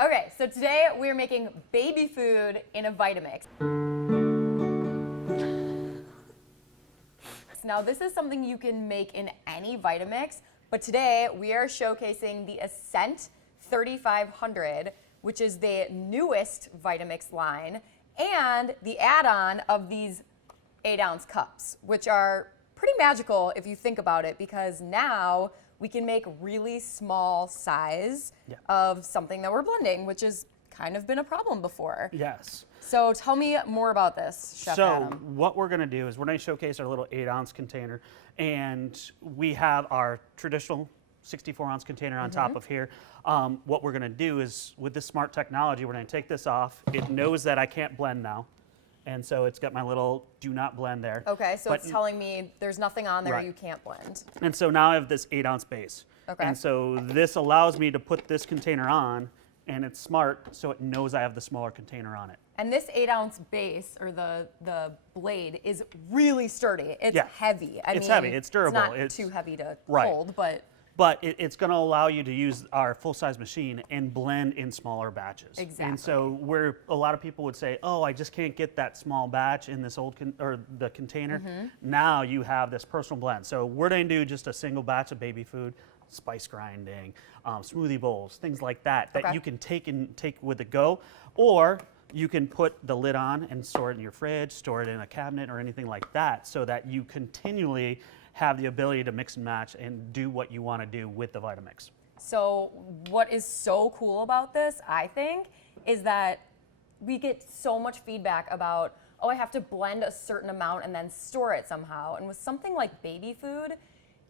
Okay, so today we're making baby food in a Vitamix. Now this is something you can make in any Vitamix, but today we are showcasing the Ascent 3500, which is the newest Vitamix line, and the add-on of these 8-ounce cups, which are pretty magical if you think about it, because now we can make really small size of something that we're blending, which has kind of been a problem before. Yes. So tell me more about this, Chef Adam. So what we're going to do is we're going to showcase our little 8-ounce container, and we have our traditional 64-ounce container on top of here. What we're going to do is, with this smart technology, we're going to take this off. It knows that I can't blend now, and so it's got my little do not blend there. Okay, so it's telling me there's nothing on there you can't blend. And so now I have this 8-ounce base. Okay. And so this allows me to put this container on, and it's smart, so it knows I have the smaller container on it. And this 8-ounce base, or the blade, is really sturdy. It's heavy. I mean, heavy. It's durable. It's not too heavy to hold, but it's going to allow you to use our full-size machine and blend in smaller batches. Exactly. And so where a lot of people would say, "Oh, I just can't get that small batch in this old the container," now you have this personal blend. So we're going to do just a single batch of baby food, spice grinding, smoothie bowls, things like that that you can take with a go, or you can put the lid on and store it in your fridge, store it in a cabinet or anything like that, so that you continually have the ability to mix and match and do what you want to do with the Vitamix. So what is so cool about this, I think, is that we get so much feedback about, oh, I have to blend a certain amount and then store it somehow. And with something like baby food,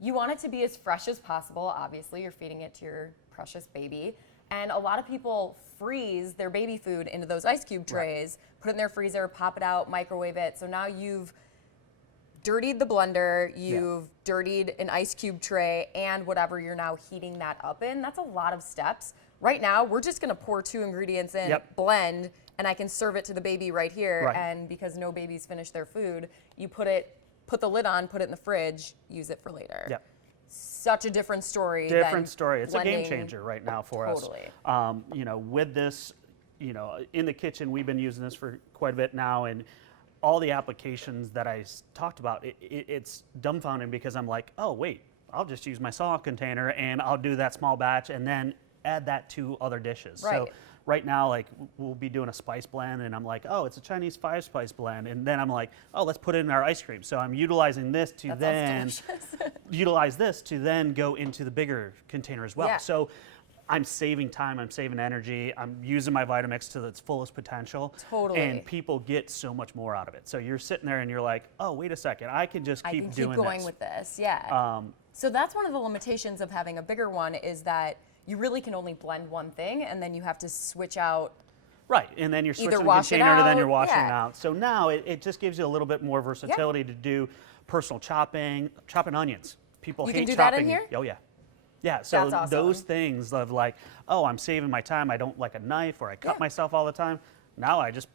you want it to be as fresh as possible. Obviously, you're feeding it to your precious baby. And a lot of people freeze their baby food into those ice cube trays, put it in their freezer, pop it out, microwave it. So now you've dirtied the blender, you've dirtied an ice cube tray, and whatever you're now heating that up in. That's a lot of steps. Right now, we're just gonna pour 2 ingredients in, blend, and I can serve it to the baby right here. And because no babies finish their food, you put the lid on, put it in the fridge, use it for later. Such a different story. It's a game changer right now for us. You know, with this, you know, in the kitchen, we've been using this for quite a bit now, and all the applications that I talked about, it's dumbfounding, because I'm like, oh wait, I'll just use my saw container and I'll do that small batch and then add that to other dishes. So right now, like, we'll be doing a spice blend, and I'm like, oh, it's a Chinese 5-spice blend, and then I'm like, oh, let's put it in our ice cream. So I'm utilizing this to utilize this to then go into the bigger container as well. So I'm saving time, I'm saving energy, I'm using my Vitamix to its fullest potential. And people get so much more out of it. So you're sitting there and you're like, oh, wait a second, I can just keep doing going with this. So that's one of the limitations of having a bigger one, is that you really can only blend one thing, and then you have to switch out. And then you're switching the container to then you're washing it out. So now it just gives you a little bit more versatility to do personal chopping onions. People hate chopping. You can do that in here? Oh yeah. Yeah, so those things of like, oh, I'm saving my time, I don't like a knife, or I cut myself all the time. Now I just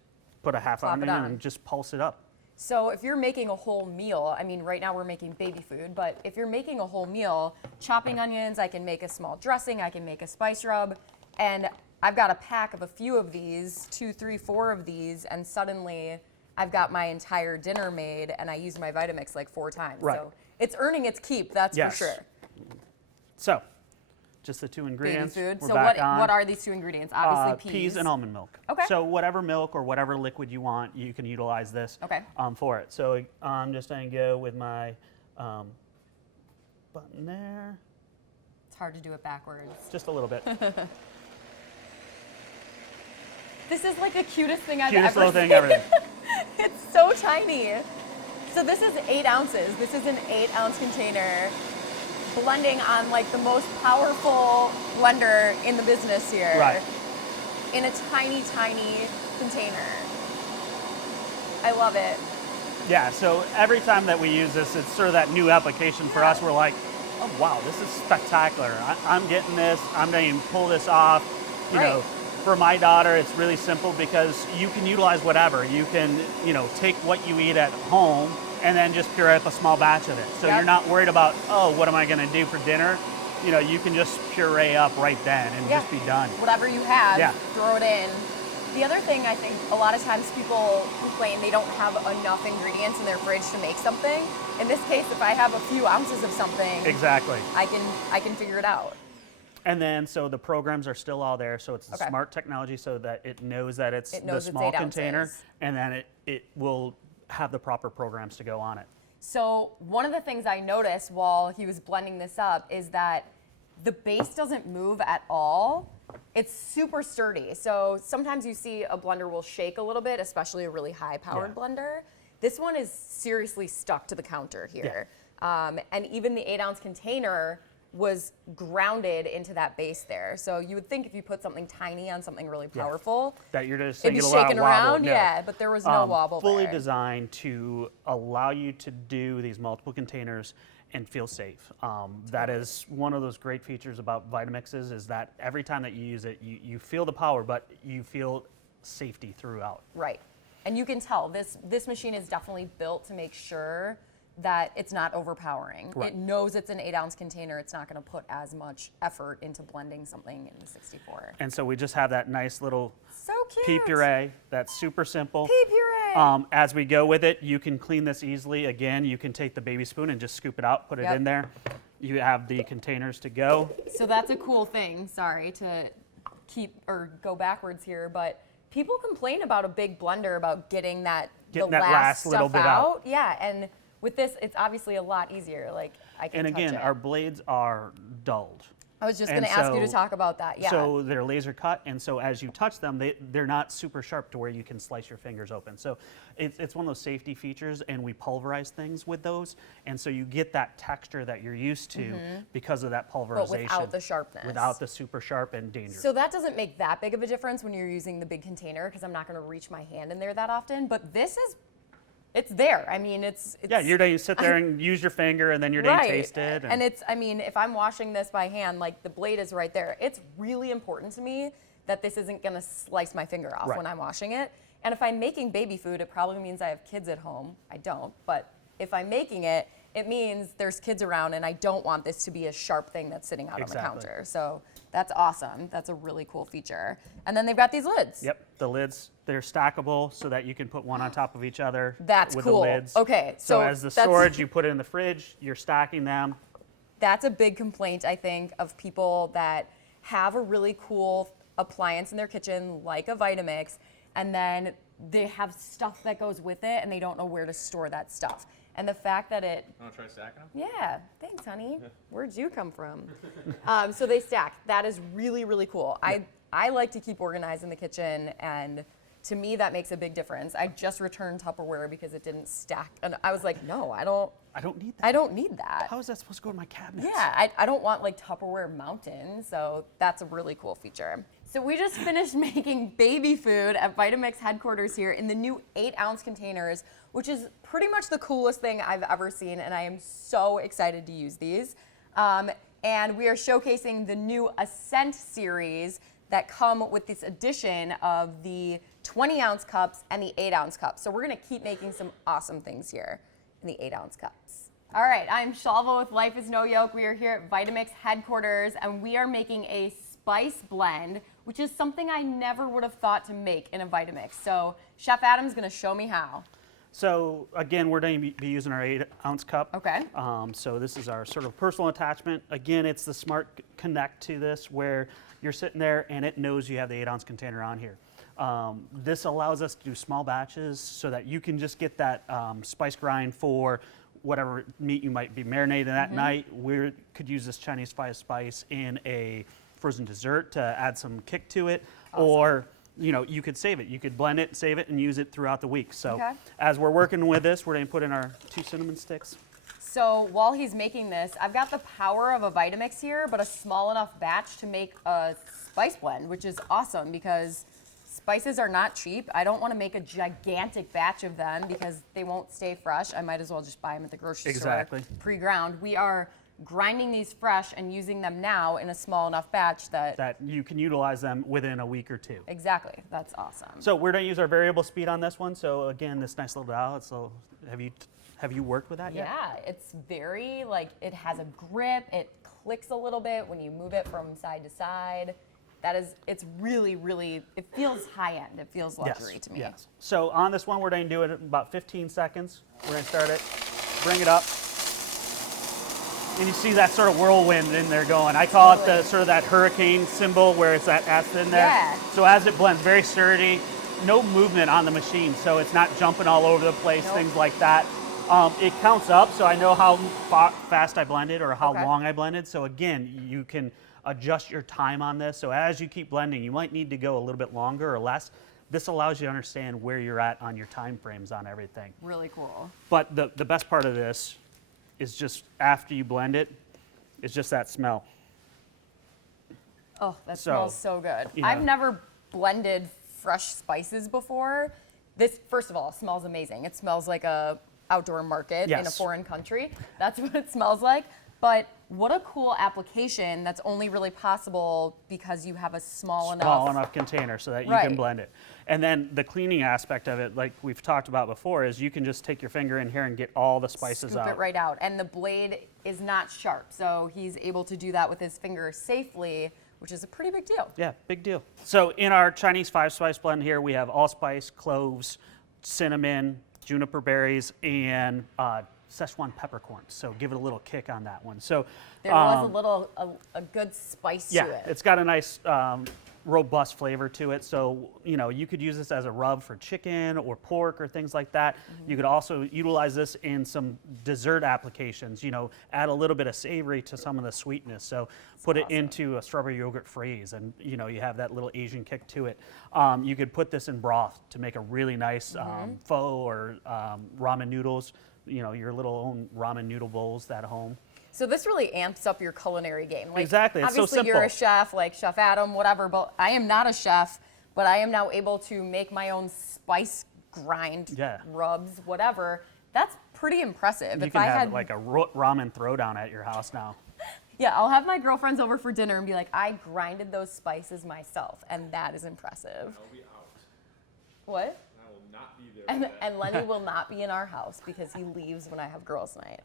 put a half onion and just pulse it up. So if you're making a whole meal, I mean, right now we're making baby food, but if you're making a whole meal, chopping onions, I can make a small dressing, I can make a spice rub, and I've got a pack of a few of these, 2, 3, 4 of these, and suddenly I've got my entire dinner made, and I use my Vitamix like 4 times. So it's earning its keep, that's for sure. So, just the 2 ingredients. Baby food. So what are these 2 ingredients? Obviously peas and almond milk. So whatever milk or whatever liquid you want, you can utilize this for it. So I'm just going to go with my button there. It's hard to do it backwards. Just a little bit. This is like the cutest thing I've ever seen. Cutest little thing ever. It's so tiny. So this is 8 ounces. This is an 8-ounce container, blending on like the most powerful blender in the business here. In a tiny, tiny container. I love it. Yeah, so every time that we use this, it's sort of that new application for us. We're like, oh wow, this is spectacular. I'm getting this, I'm going to pull this off. You know, for my daughter, it's really simple because you can utilize whatever. You can, you know, take what you eat at home and then just puree up a small batch of it. So you're not worried about, oh, what am I going to do for dinner? you can just puree up right then and just be done. Whatever you have, Yeah. throw it in. The other thing I think a lot of times people complain they don't have enough ingredients in their fridge to make something. In this case, if I have a few ounces of something, Exactly. I can figure it out. And then, so the programs are still all there. So it's the Okay. smart technology, so that it knows that it's It the knows it's small 8 container, ounces. and then it will have the proper programs to go on it. So one of the things I noticed while he was blending this up is that the base doesn't move at all. It's super sturdy. So sometimes you see a blender will shake a little bit, especially a really high-powered Yeah. blender. This one is seriously stuck to the counter here. And even the 8-ounce container was grounded into that base there. So you would think if you put something tiny on something really powerful, That you're just it'd be saying shaking around. Yeah, but there was no wobble fully there. designed to allow you to do these multiple containers and feel safe. That is one of those great features about Vitamixes, is that every time that you use it, you feel the power, but you feel safety throughout. Right. And you can tell this machine is definitely built to make sure that it's not overpowering. Right. It knows it's an 8-ounce container. It's not going to put as much effort into blending something in the 64. And so we just have that nice little So cute. pea puree that's super simple. Pea puree. As we go with it, you can clean this easily. Again, you can take the baby spoon and just scoop it out, put it Yep. in there. You have the containers to go. So that's a cool thing. Sorry to go backwards here, but people complain about a big blender about getting that last stuff little bit out. Yeah, and with this, it's obviously a lot easier. Like I can And touch again, it. our blades are dulled. I was just and going to ask you to so- talk about that. Yeah. So they're laser cut, and so as you touch them, they're not super sharp to where you can slice your fingers open. So it's one of those safety features, and we pulverize things with those, and so you get that texture that you're used to because of that pulverization. without the sharpness. Without the super sharp and dangerous. So that doesn't make that big of a difference when you're using the big container because I'm not going to reach my hand in there that often. But it's there. I mean, it's Yeah, you're going to sit there and use your finger, and then you're going to taste it. And it's, I mean, if I'm washing this by hand, like the blade is right there. It's really important to me that this isn't going to slice my finger off Right. when I'm washing it. And if I'm making baby food, it probably means I have kids at home. I don't, but if I'm making it, it means there's kids around, and I don't want this to be a sharp thing that's sitting out Exactly. on the counter. So that's awesome. That's a really cool feature. And then they've got these lids. Yep, the lids, they're stackable so that you can put one on top of each other. That's with cool. The lids. Okay, So so as the that's- storage, you put it in the fridge, you're stacking them. That's a big complaint, I think, of people that have a really cool appliance in their kitchen, like a Vitamix, and then they have stuff that goes with it, and they don't know where to store that stuff. And the fact that it, Want to try stacking them? yeah, thanks, honey. Where'd you come from? So they stack. That is really, really cool. I like to keep organized in the kitchen, and to me, that makes a big difference. I just returned Tupperware because it didn't stack, and I was like, no, I don't need that. I don't need that. How is that supposed to go in my cabinet? Yeah, I don't want like Tupperware mountain, so that's a really cool feature. So we just finished making baby food at Vitamix headquarters here in the new 8-ounce containers, which is pretty much the coolest thing I've ever seen, and I am so excited to use these. And we are showcasing the new Ascent Series that come with this addition of the 20-ounce cups and the 8-ounce cups. So we're gonna keep making some awesome things here in the 8-ounce cups. All right, I'm Shalva with Life is No Yoke. We are here at Vitamix headquarters, and we are making a spice blend, which is something I never would have thought to make in a Vitamix. So Chef Adam's gonna show me how. So again, we're going to be using our 8-ounce cup. Okay. So this is our sort of personal attachment. Again, it's the smart connect to this, where you're sitting there and it knows you have the 8-ounce container on here. This allows us to do small batches so that you can just get that spice grind for whatever meat you might be marinating that night. We could use this Chinese spice in a frozen dessert to add some kick to it, or you could save it. You could blend it, save it, and use it throughout the week. So as we're working with this, we're going to put in our 2 cinnamon sticks. So while he's making this, I've got the power of a Vitamix here, but a small enough batch to make a spice blend, which is awesome because spices are not cheap. I don't want to make a gigantic batch of them because they won't stay fresh. I might as well just buy them at the grocery store pre-ground. We are grinding these fresh and using them now in a small enough batch that you can utilize them within a week or 2. Exactly. That's awesome. So we're going to use our variable speed on this one. So again, this nice little dial. So have you worked with that yet? Yeah, it's very it has a grip. It clicks a little bit when you move it from side to side. It's really, really, it feels high end. It feels luxury to me. Yes. So on this one, we're going to do it in about 15 seconds. We're going to start it, bring it up. And you see that sort of whirlwind in there going. I call it the sort of that hurricane symbol where it's that S in there. Yeah. So as it blends, very sturdy, no movement on the machine. So it's not jumping all over the place, things like that. It counts up, so I know how fast I blended or how long I blended. So again, you can adjust your time on this. So as you keep blending, you might need to go a little bit longer or less. This allows you to understand where you're at on your time frames on everything. Really cool. But the best part of this is just after you blend it, it's just that smell. Oh, that smells so good. You know, I've never blended fresh spices before. This, first of all, smells amazing. It smells like a outdoor market in a foreign country. That's what it smells like. But what a cool application that's only really possible because you have a small enough container so that you can blend it. And then the cleaning aspect of it, like we've talked about before, is you can just take your finger in here and get all the spices out. Scoop it right out. And the blade is not sharp, so he's able to do that with his finger safely, which is a pretty big deal. Yeah, big deal. So in our Chinese 5-spice blend here, we have allspice, cloves, cinnamon, juniper berries, and Szechuan peppercorns. So give it a little kick on that one. So there was a good spice to it. Yeah, it's got a nice robust flavor to it. So, you know, you could use this as a rub for chicken or pork or things like that. You could also utilize this in some dessert applications, you know, add a little bit of savory to some of the sweetness. So put it into a strawberry yogurt fraise and, you know, you have that little Asian kick to it. You could put this in broth to make a really nice pho or ramen noodles, you know, your little own ramen noodle bowls at home. So this really amps up your culinary game. Like, exactly, it's so simple. Obviously, you're a chef, like Chef Adam, whatever, but I am not a chef, but I am now able to make my own spice grind, rubs, whatever. That's pretty impressive. You can have like a ramen throwdown at your house now. Yeah, I'll have my girlfriends over for dinner and be like, I grinded those spices myself, and that is impressive. I'll be out. What? I will not be there. And Lenny will not be in our house because he leaves when I have girls' night.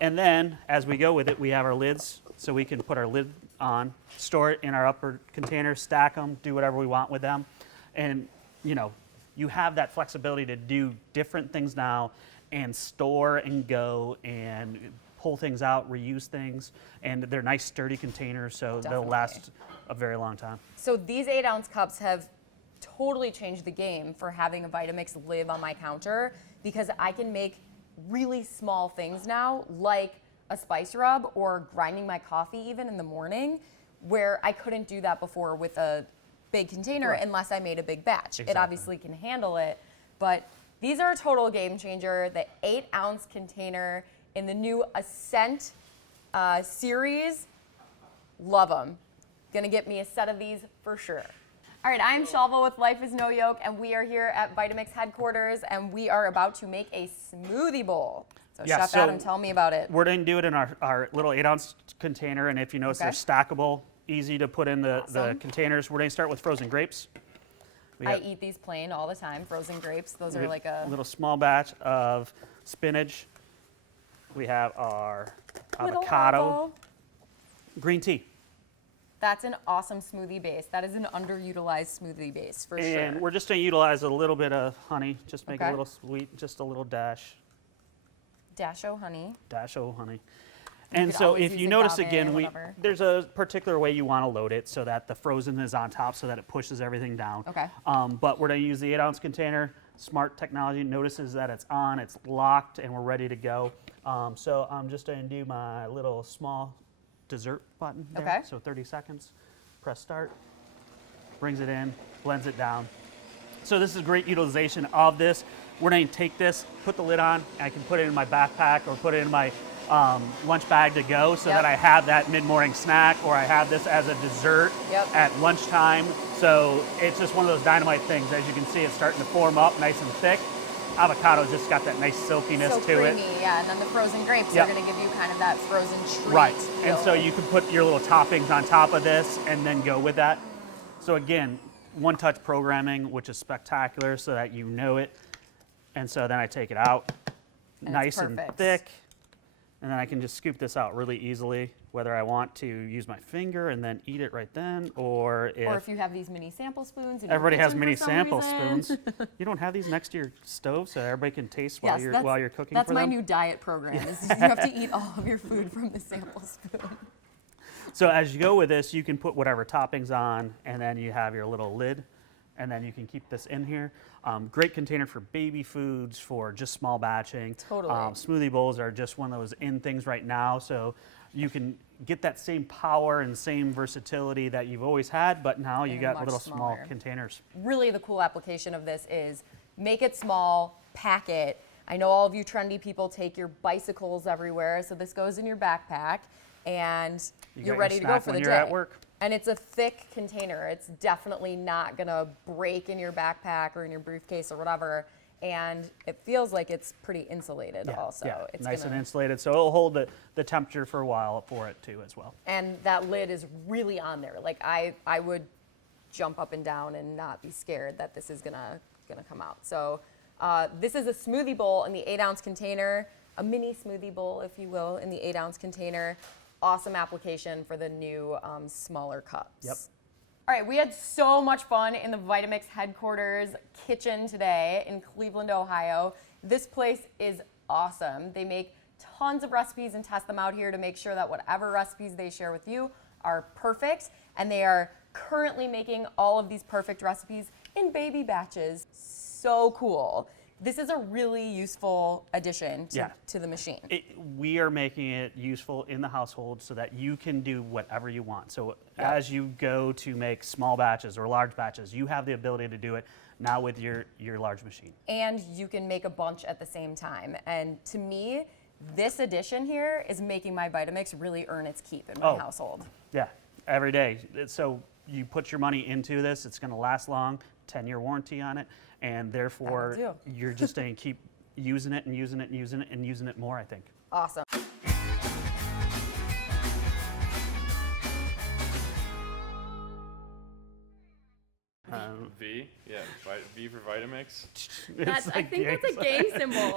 And then, as we go with it, we have our lids, so we can put our lid on, store it in our upper container, stack them, do whatever we want with them. And, you know, you have that flexibility to do different things now and store and go and pull things out, reuse things. And they're nice, sturdy containers, so they'll last a very long time. So these 8-ounce cups have totally changed the game for having a Vitamix live on my counter because I can make really small things now, like a spice rub or grinding my coffee even in the morning, where I couldn't do that before with a big container unless I made a big batch. It obviously can handle it, but these are a total game changer. The 8-ounce container in the new Ascent Series, love them. Gonna get me a set of these for sure. All right, I'm Shalva with Life is No Yoke, and we are here at Vitamix headquarters, and we are about to make a smoothie bowl. So Chef Adam, tell me about it. We're going to do it in our little 8-ounce container, and if you notice, they're stackable, easy to put in the containers. We're going to start with frozen grapes. I eat these plain all the time, frozen grapes. Those are like a little small batch of spinach. We have our avocado, green tea. That's an awesome smoothie base. That is an underutilized smoothie base for sure. And we're just going to utilize a little bit of honey, just make it a little sweet, just a little dash. Dash-o honey. Dash-o honey. And so if you notice again, there's a particular way you want to load it so that the frozen is on top so that it pushes everything down. Okay. But we're going to use the 8-ounce container. Smart technology notices that it's on, it's locked, and we're ready to go. So I'm just going to do my little small dessert button there. Okay. So 30 seconds, press start, brings it in, blends it down. So this is great utilization of this. We're going to take this, put the lid on, and I can put it in my backpack or put it in my lunch bag to go so that I have that mid-morning snack, or I have this as a dessert at lunchtime. So it's just one of those dynamite things. As you can see, it's starting to form up nice and thick. Avocado's just got that nice silkiness so to creamy, it. Yeah, and then the frozen grapes are going to give you kind of that frozen treat. Right, and so you can put your little toppings on top of this and then go with that. So again, one-touch programming, which is spectacular so that you know it. And so then I take it out, and nice and thick, And then I can just scoop this out really easily, whether I want to use my finger and then eat it right then, or if you have these mini sample spoons. In everybody your has kitchen mini for some sample reason. spoons. You don't have these next to your stove so everybody can taste while Yes, you're cooking that's for my them? new diet program. Is you have to eat all of your food from the sample spoon. So as you go with this, you can put whatever toppings on, and then you have your little lid, and then you can keep this in here. Great container for baby foods, for just small batching. Totally. Smoothie bowls are just one of those in things right now, so you can get that same power and same versatility that you've always had, but now you In a got much little small smaller. containers. Really the cool application of this is make it small, pack it. I know all of you trendy people take your bicycles everywhere, so this goes in your backpack and You you're got ready your to go snack for when the you're day. at work. And it's a thick container. It's definitely not gonna break in your backpack or in your briefcase or whatever. And it feels like it's pretty insulated also. Yeah, It's nice gonna, and insulated, so it'll hold the temperature for a while for it too as well. and that lid is really on there. Like I would jump up and down and not be scared that this is gonna come out. So this is a smoothie bowl in the 8-ounce container, a mini smoothie bowl, if you will, in the 8-ounce container. Awesome application for the new smaller cups. Yep. All right, we had so much fun in the Vitamix headquarters kitchen today in Cleveland, Ohio. This place is awesome. They make tons of recipes and test them out here to make sure that whatever recipes they share with you are perfect. And they are currently making all of these perfect recipes in baby batches. So cool. This is a really useful addition to the machine. We are making it useful in the household so that you can do whatever you want. So as you go to make small batches or large batches, you have the ability to do it now with your large machine. And you can make a bunch at the same time. And to me, this addition here is making my Vitamix really earn its keep in my household. Yeah, every day. So you put your money into this, it's going to last long, 10-year warranty on it, and therefore you're just going to keep using it and using it and using it and using it more, I think. Awesome. V, yeah, V for Vitamix. I think that's a gang symbol.